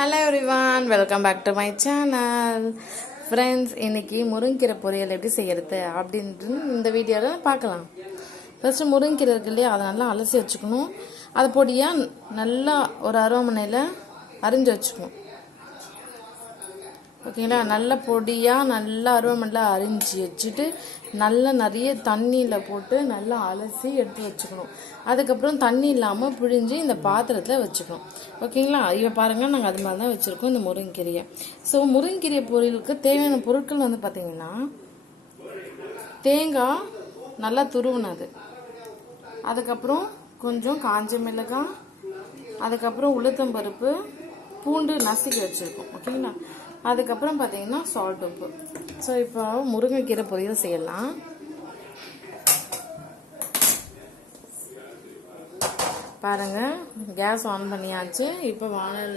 Hello everyone, welcome back to my channel. Friends, இன்னைக்கு முருங்கீரை பொரியல் எப்படி செய்யறது அப்படின்ட்டு இந்த வீடியோவில் பார்க்கலாம். ஃபர்ஸ்ட் முருங்கீரை இருக்கு இல்லையா, அதை நல்லா அலசி வச்சுக்கணும். அதை பொடியாக நல்லா ஒரு அருவாமனையில் அரிஞ்சு வச்சுக்கணும். ஓகேங்களா, நல்ல பொடியாக நல்லா அருவாமனையில் அரிஞ்சு வச்சுட்டு நல்லா நிறைய தண்ணியில் போட்டு நல்லா அலசி எடுத்து வச்சுக்கணும். அதுக்கப்புறம் தண்ணி இல்லாமல் பிழிஞ்சு இந்த பாத்திரத்தில் வச்சுக்கணும். ஓகேங்களா, இவன் பாருங்கள், நாங்கள் அது மாதிரி தான் வச்சுருக்கோம் இந்த முருங்கீரையை. ஸோ முருங்கீரை பொரியலுக்கு தேவையான பொருட்கள் வந்து பார்த்திங்கன்னா, தேங்காய் நல்லா துருவினது, அதுக்கப்புறம் கொஞ்சம் காஞ்ச மிளகாய், அதுக்கப்புறம் உளுத்தம்பருப்பு, பூண்டு நசுக்கி வச்சுருக்கோம். ஓகேங்களா, அதுக்கப்புறம் பார்த்தீங்கன்னா சால்ட், உப்பு. ஸோ இப்போ முருங்கைக்கீரை பொரியல் செய்யலாம். பாருங்கள், கேஸ் ஆன் பண்ணியாச்சு. இப்போ வானல்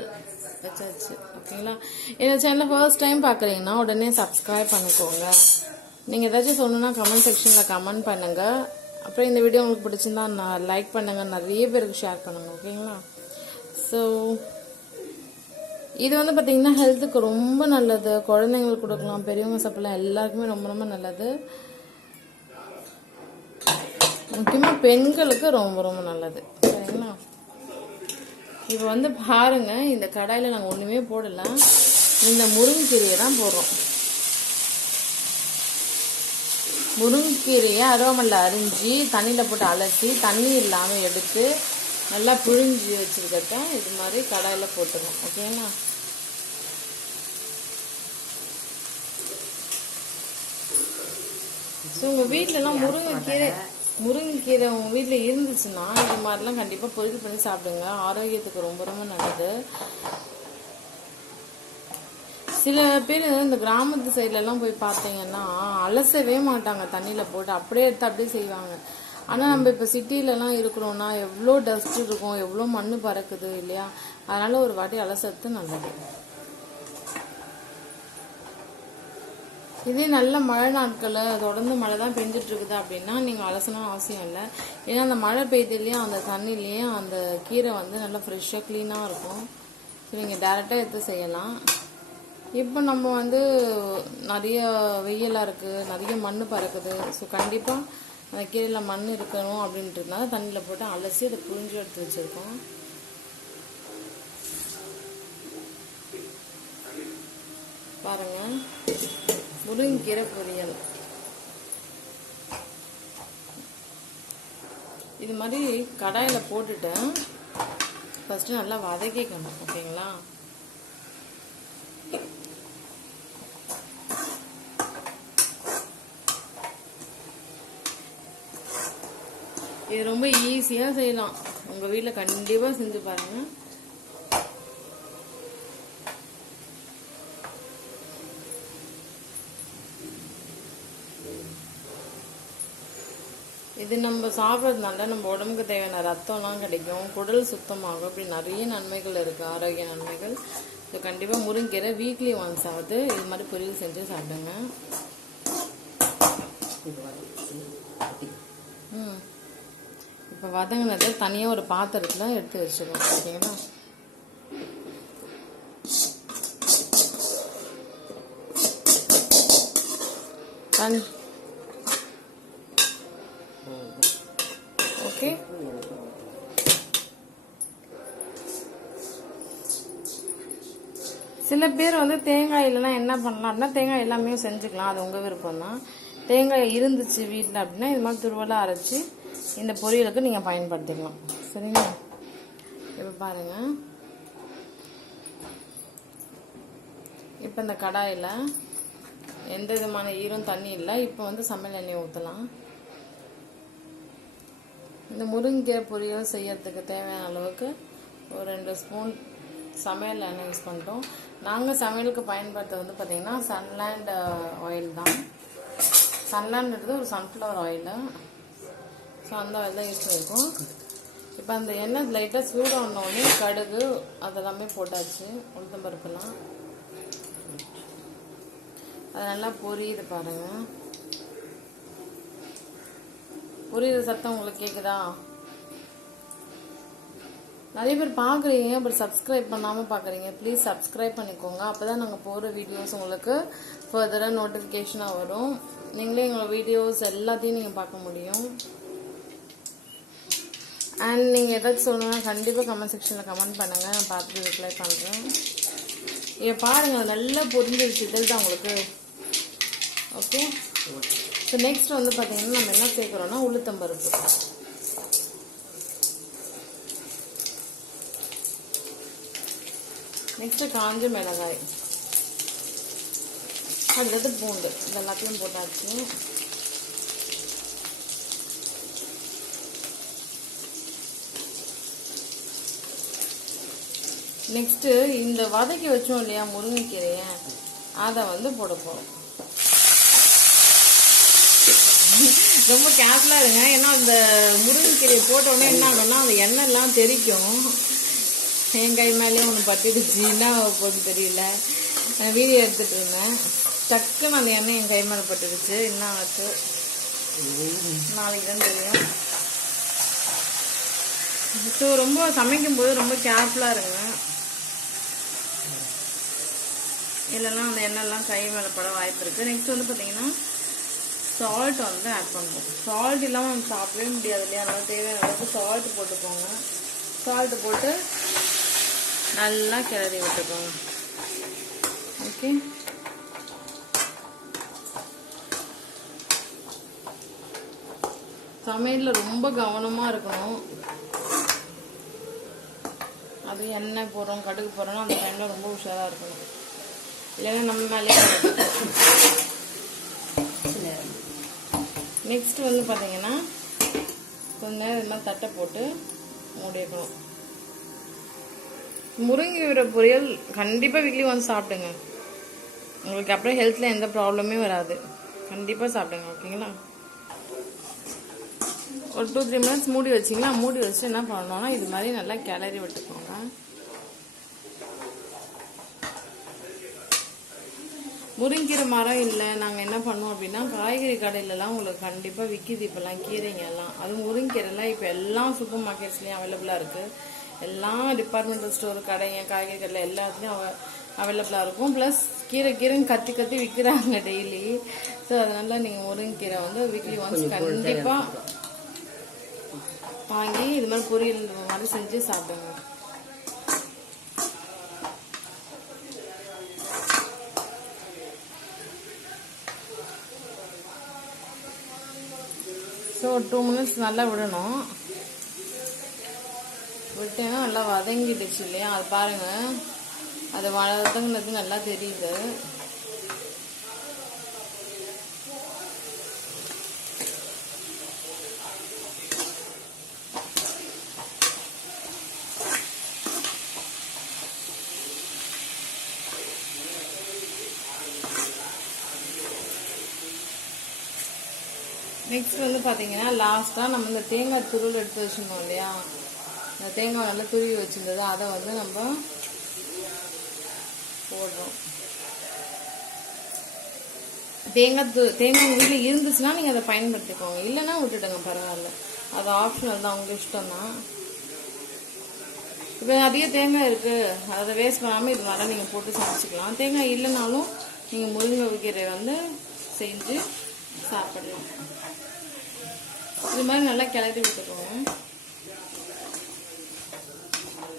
வச்சாச்சு. ஓகேங்களா, என்னோட சேனலை ஃபர்ஸ்ட் டைம் பார்க்குறீங்கன்னா உடனே சப்ஸ்கிரைப் பண்ணிக்கோங்க. நீங்கள் ஏதாச்சும் சொல்லணுன்னா கமெண்ட் செக்ஷனில் கமெண்ட் பண்ணுங்கள். அப்புறம் இந்த வீடியோ உங்களுக்கு பிடிச்சிருந்தா நான் லைக் பண்ணுங்கள், நிறைய பேருக்கு ஷேர் பண்ணுங்கள். ஓகேங்களா, ஸோ இது வந்து பார்த்திங்கன்னா ஹெல்த்துக்கு ரொம்ப நல்லது. குழந்தைங்களுக்கு கொடுக்கலாம், பெரியவங்க சாப்பிடலாம், எல்லாருக்குமே ரொம்ப ரொம்ப நல்லது. முக்கியமாக பெண்களுக்கு ரொம்ப ரொம்ப நல்லது. சரிங்களா, இப்போ வந்து பாருங்கள், இந்த கடாயில் நாங்கள் ஒன்றுமே போடலை, இந்த முருங்கைக்கீரையை தான் போடுறோம். முருங்கைக்கீரையை அருவாமனையில் அரிஞ்சு தண்ணியில் போட்டு அலசி தண்ணி இல்லாமல் எடுத்து நல்லா புழிஞ்சி வச்சுருக்கட்ட இது மாதிரி கடாயில் போட்டுருவோம். ஓகேங்களா, ஸோ உங்கள் வீட்டிலலாம் முருங்கைக்கீரை உங்கள் வீட்டில் இருந்துச்சுன்னா இது மாதிரிலாம் கண்டிப்பாக பொரியல் பண்ணி சாப்பிடுங்க. ஆரோக்கியத்துக்கு ரொம்ப ரொம்ப நல்லது. சில பேர் இந்த கிராமத்து சைட்லலாம் போய் பார்த்தீங்கன்னா அலசவே மாட்டாங்க, தண்ணியில் போட்டு அப்படியே எடுத்து அப்படியே செய்வாங்க. ஆனால் நம்ம இப்போ சிட்டிலலாம் இருக்கிறோன்னா எவ்வளோ டஸ்ட் இருக்கும், எவ்வளோ மண் பறக்குது இல்லையா, அதனால் ஒரு வாட்டி அலசறது நல்லது. இதே நல்ல மழை நாட்களில் தொடர்ந்து மழை தான் பெஞ்சிட்டு இருக்குது அப்படின்னா நீங்கள் அலசணும் அவசியம் இல்லை. ஏன்னா அந்த மழை பெய்துலேயும் அந்த தண்ணிலேயும் அந்த கீரை வந்து நல்லா ஃப்ரெஷ்ஷாக க்ளீனாக இருக்கும். ஸோ நீங்கள் டேரெக்டாக எடுத்து செய்யலாம். இப்போ நம்ம வந்து நிறைய வெயிலாக இருக்குது, நிறைய மண் பறக்குது. ஸோ கண்டிப்பாக அந்த கீரையில் மண் இருக்கணும் அப்படின்றதுனால தண்ணியில் போட்டு அலசி அதை புழிஞ்சு எடுத்து வச்சுருக்கோம். பாருங்கள், முருங்கைக்கீரை பொரியல் இது மாதிரி கடாயில் போட்டுட்டு ஃபஸ்ட்டு நல்லா வதக்கிக்கணும். ஓகேங்களா, இது ரொம்ப ஈஸியாக செய்யலாம். உங்கள் வீட்டில் கண்டிப்பாக செஞ்சு பாருங்கள். இது நம்ம சாப்பிட்றதுனால நம்ம உடம்புக்கு தேவையான ரத்தம்லாம் கிடைக்கும், குடல் சுத்தமாகும், இப்படி நிறைய நன்மைகள் இருக்குது, ஆரோக்கிய நன்மைகள். ஸோ கண்டிப்பாக முருங்கீரை வீக்லி ஒன்ஸ் ஆகுது இது மாதிரி பொரியல் செஞ்சு சாப்பிடுங்க. இப்போ வதங்கினதை தனியாக ஒரு பாத்திரத்தில் எடுத்து வச்சுக்கணும். ஓகேங்களா, ஓகே. சில பேர் வந்து தேங்காய் இல்லைன்னா என்ன பண்ணலாம் அப்படின்னா தேங்காய் எல்லாமே செஞ்சுக்கலாம், அது உங்கள் விருப்பம் தான். தேங்காய் இருந்துச்சு வீட்டில் அப்படின்னா இது மாதிரி துருவலாக அரைச்சி இந்த பொரியலுக்கு நீங்கள் பயன்படுத்திக்கலாம். சரிங்களா, இப்போ பாருங்கள், இப்போ இந்த கடாயில் எந்த விதமான ஈரம் தண்ணி இல்லை. இப்போ வந்து சமையல் எண்ணெய் ஊற்றலாம். இந்த முருங்கீரை பொரியல் செய்யறதுக்கு தேவையான அளவுக்கு ஒரு 2 ஸ்பூன் சமையல் எண்ணெய் யூஸ் பண்ணிட்டோம். நாங்கள் சமையலுக்கு பயன்படுத்த வந்து பார்த்திங்கன்னா சன்லேண்ட் ஆயில் தான். சன்லேண்ட்ன்றது ஒரு சன்ஃப்ளவர் ஆயிலு. ஸோ அந்த ஆயில் தான் யூஸ் பண்ணியிருக்கோம். இப்போ அந்த எண்ணெய் லைட்டாக சூடானோடனே கடுகு அதெல்லாமே போட்டாச்சு, உளுத்தம்பருப்புலாம் அது நல்லா பொரியுது. பாருங்கள், பொரியுற சத்தம் உங்களுக்கு கேட்குதா? நிறைய பேர் பார்க்குறீங்க, பட் சப்ஸ்கிரைப் பண்ணாமல் பார்க்குறீங்க. ப்ளீஸ் சப்ஸ்கிரைப் பண்ணிக்கோங்க. அப்போ தான் நாங்கள் போகிற வீடியோஸ் உங்களுக்கு ஃபர்தராக நோட்டிஃபிகேஷனாக வரும். நீங்களே எங்களோட வீடியோஸ் எல்லாத்தையும் நீங்கள் பார்க்க முடியும். அண்ட் நீங்கள் எதாச்சும் சொல்லணும்னா கண்டிப்பாக கமெண்ட் செக்ஷனில் கமெண்ட் பண்ணுங்கள். நான் பார்த்துட்டு ரிப்ளை பண்ணுறேன். இதை பாருங்கள், நல்லா பொரிஞ்சிருச்சு. இதில் தான் உங்களுக்கு ஓகே. ஸோ நெக்ஸ்ட் வந்து பார்த்தீங்கன்னா நம்ம என்ன சேர்க்குறோன்னா உளுத்தம்பருப்பு. நெக்ஸ்ட்டு காஞ்ச மிளகாய், அடுத்தது பூண்டு. இது எல்லாத்தையும் போட்டாச்சு. நெக்ஸ்ட்டு இந்த வதக்கி வச்சோம் இல்லையா முருங்கைக்கீரையை, அதை வந்து போட போகிறோம். ரொம்ப கேர்ஃபுல்லாக இருங்க. ஏன்னா அந்த முருங்கைக்கீரையை போட்டோடனே என்ன ஆகும்னா அந்த எண்ணெய்லாம் தெரிக்கும். என் கை மேலேயும் ஒன்று பட்டிடுச்சு, என்ன போட்டு தெரியல. வீடியோ எடுத்துகிட்டு இருந்தேன், டக்குன்னு அந்த எண்ணெய் என் கை மேலே பட்டுடுச்சு. என்ன ஆச்சு நாளைக்கு தான் தெரியும். ஸோ ரொம்ப சமைக்கும் போது ரொம்ப கேர்ஃபுல்லாக இருங்க, இல்லைன்னா அந்த எண்ணெய்லாம் கை மேலே பட வாய்ப்பு இருக்குது. நெக்ஸ்ட் வந்து பார்த்தீங்கன்னா சால்ட் வந்து ஆட் பண்ணுவோம். சால்ட் இல்லாமல் நம்ம சாப்பிடவே முடியாது இல்லையா, அதனால தேவையான அளவுக்கு சால்ட் போட்டுக்கோங்க. சால்ட்டு போட்டு நல்லா கிளறி விட்டுக்கோங்க. ஓகே, சமையலில் ரொம்ப கவனமாக இருக்கணும். அது எண்ணெய் போடுறோம், கடுகு போடுறோம்னா அந்த டைமில் ரொம்ப உஷாராக இருக்கணும், இல்லைன்னா நம்ம மேலே. நெக்ஸ்ட் வந்து பார்த்தீங்கன்னா கொஞ்ச நேரம் இது மாதிரி தட்டை போட்டு மூடி வைக்கணும். முருங்கை பொரியல் கண்டிப்பாக வீக்லி வந்து சாப்பிடுங்க. உங்களுக்கு அப்புறம் ஹெல்த்தில் எந்த ப்ராப்ளமே வராது. கண்டிப்பாக சாப்பிடுங்க. ஓகேங்களா? ஒரு 2-3 மினிட்ஸ் மூடி வச்சிங்களா, மூடி வச்சு என்ன பண்ணணும்னா இது மாதிரி நல்லா கிளறி விட்டுக்கோங்க. முருங்கீரை மரம் இல்லை, நாங்கள் என்ன பண்ணுவோம் அப்படின்னா காய்கறி கடையிலலாம் உங்களுக்கு கண்டிப்பாக விற்கிது இப்போல்லாம் கீரைங்க எல்லாம். அதுவும் முருங்கீரைலாம் இப்போ எல்லா சூப்பர் மார்க்கெட்ஸ்லேயும் அவைலபிளாக இருக்குது. எல்லா டிபார்ட்மெண்டல் ஸ்டோர் கடைங்க காய்கறி கடையில் எல்லாத்துலேயும் அவைலபிளாக இருக்கும். ப்ளஸ் கீரைன்னு கத்தி விற்கிறாங்க டெய்லி. ஸோ அதனால் நீங்கள் முருங்கீரை வந்து வீக்லி ஒன்ஸ் கண்டிப்பாக வாங்கி இது மாதிரி பொரியல் மாதிரி செஞ்சு சாப்பிடுங்க. ஸோ 2 மினிட்ஸ் நல்லா விடணும். விட்டேன்னா நல்லா வதங்கிடுச்சு இல்லையா, அது பாருங்கள், அது வதங்கினது நல்லா தெரியுது. நெக்ஸ்ட் வந்து பார்த்தீங்கன்னா லாஸ்ட்டாக நம்ம இந்த தேங்காய் துருள் எடுத்து வச்சுருந்தோம் இல்லையா, இந்த தேங்காய் நல்லா துருவி வச்சுருந்தது அதை வந்து நம்ம போடுறோம். தேங்காய் உங்கள் வீட்டில் இருந்துச்சுன்னா நீங்கள் அதை பயன்படுத்திக்கோங்க, இல்லைன்னா விட்டுடுங்க, பரவாயில்ல. அது ஆப்ஷனல் தான், உங்களுக்கு இஷ்டம் தான். இப்போ அதிக தேங்காய் இருக்குது, அதை வேஸ்ட் பண்ணாமல் இது மாதிரி நீங்கள் போட்டு சமைச்சிக்கலாம். தேங்காய் இல்லைனாலும் நீங்கள் முருங்கை கீரை வந்து செஞ்சு சாப்பிடலாம். இது மாதிரி நல்லா கிளறி விட்டுக்கோங்க.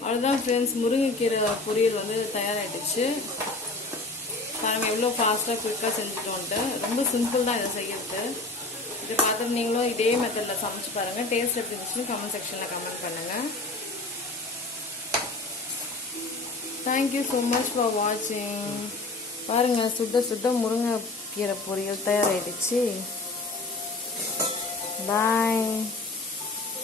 அவ்வளோதான் ஃப்ரெண்ட்ஸ், முருங்கைக்கீரை பொரியல் வந்து தயாராகிடுச்சு. பாருங்கள் எவ்வளோ ஃபாஸ்ட்டாக குயிக்காக செஞ்சுட்டோன்ட்டு. ரொம்ப சிம்பிள் தான் இதை செய்யறது. இதை பார்த்துட்டு நீங்களும் இதே மெத்தடில் சமைச்சு பாருங்கள். டேஸ்ட் எப்படி இருந்துச்சுன்னு கமெண்ட் செக்ஷனில் கமெண்ட் பண்ணுங்கள். தேங்க்யூ ஸோ மச் ஃபார் வாட்சிங். பாருங்கள், சுட முருங்கைக்கீரை பொரியல் தயாராகிடுச்சு. Bye.